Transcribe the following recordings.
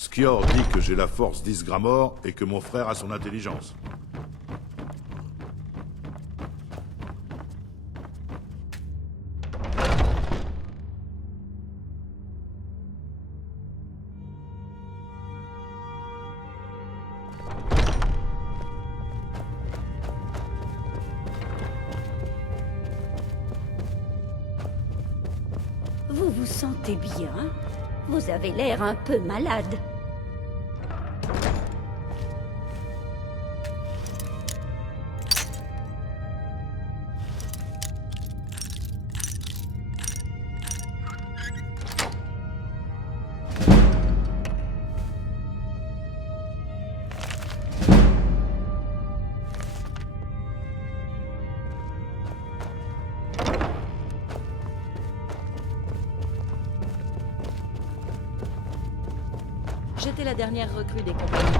Skior dit que j'ai la force d'Isgramor et que mon frère a son intelligence. Vous vous sentez bien? Vous avez l'air un peu malade. J'étais la dernière recrue des compagnies.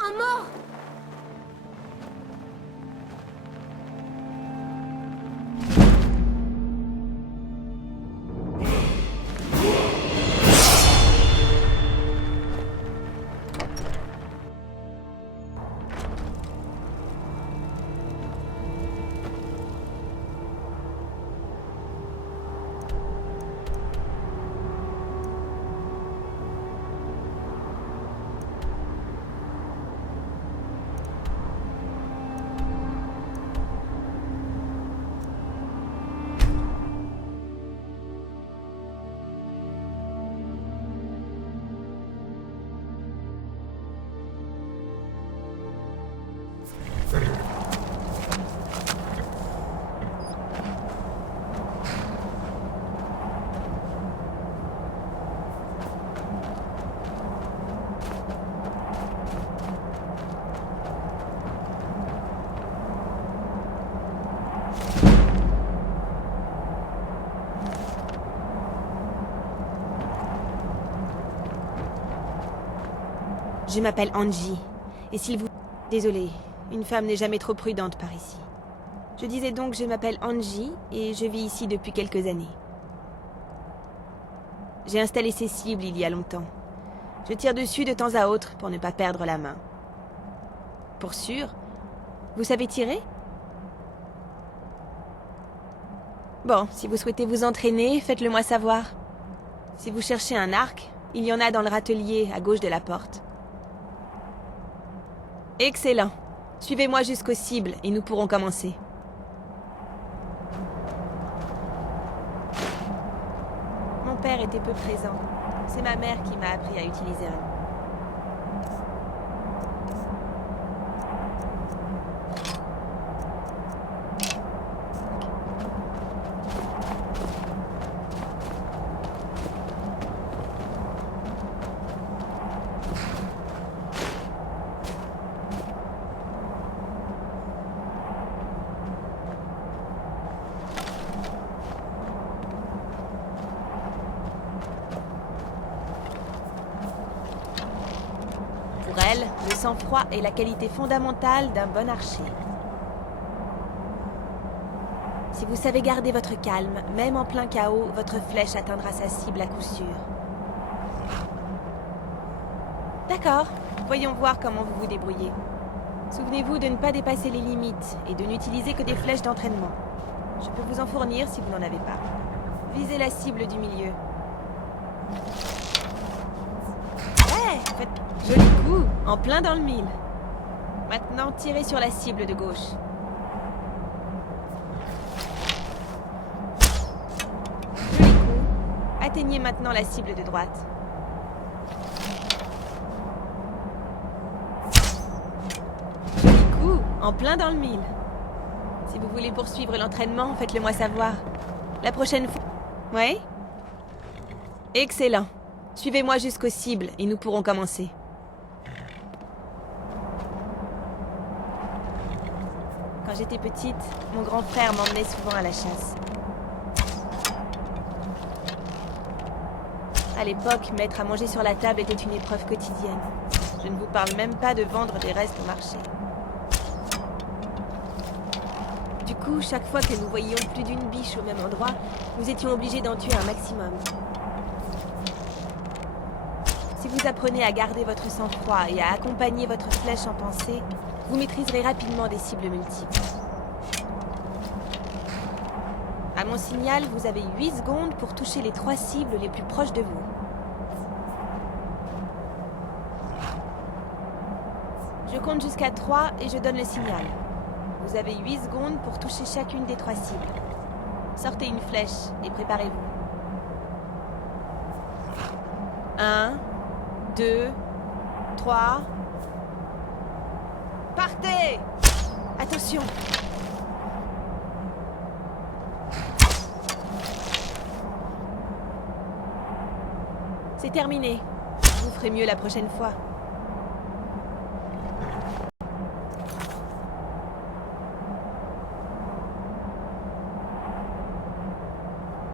Un mort! Je m'appelle Angie, et s'il vous... Désolée, une femme n'est jamais trop prudente par ici. Je disais donc je m'appelle Angie, et je vis ici depuis quelques années. J'ai installé ces cibles il y a longtemps. Je tire dessus de temps à autre pour ne pas perdre la main. Pour sûr, vous savez tirer? Bon, si vous souhaitez vous entraîner, faites-le moi savoir. Si vous cherchez un arc, il y en a dans le râtelier, à gauche de la porte. Excellent. Suivez-moi jusqu'aux cibles et nous pourrons commencer. Mon père était peu présent. C'est ma mère qui m'a appris à utiliser un... sang-froid est la qualité fondamentale d'un bon archer. Si vous savez garder votre calme, même en plein chaos, votre flèche atteindra sa cible à coup sûr. D'accord, voyons voir comment vous vous débrouillez. Souvenez-vous de ne pas dépasser les limites et de n'utiliser que des flèches d'entraînement. Je peux vous en fournir si vous n'en avez pas. Visez la cible du milieu. Ouais, faites joli coup, en plein dans le mille. Maintenant, tirez sur la cible de gauche. Joli coup. Atteignez maintenant la cible de droite. Joli coup, en plein dans le mille. Si vous voulez poursuivre l'entraînement, faites-le moi savoir. La prochaine fois... Ouais? Excellent. Suivez-moi jusqu'aux cibles et nous pourrons commencer. Quand j'étais petite, mon grand frère m'emmenait souvent à la chasse. À l'époque, mettre à manger sur la table était une épreuve quotidienne. Je ne vous parle même pas de vendre des restes au marché. Du coup, chaque fois que nous voyions plus d'une biche au même endroit, nous étions obligés d'en tuer un maximum. Si vous apprenez à garder votre sang-froid et à accompagner votre flèche en pensée, vous maîtriserez rapidement des cibles multiples. À mon signal, vous avez 8 secondes pour toucher les 3 cibles les plus proches de vous. Je compte jusqu'à 3 et je donne le signal. Vous avez 8 secondes pour toucher chacune des 3 cibles. Sortez une flèche et préparez-vous. 1, 2, 3... Partez! Attention! C'est terminé. Vous ferez mieux la prochaine fois.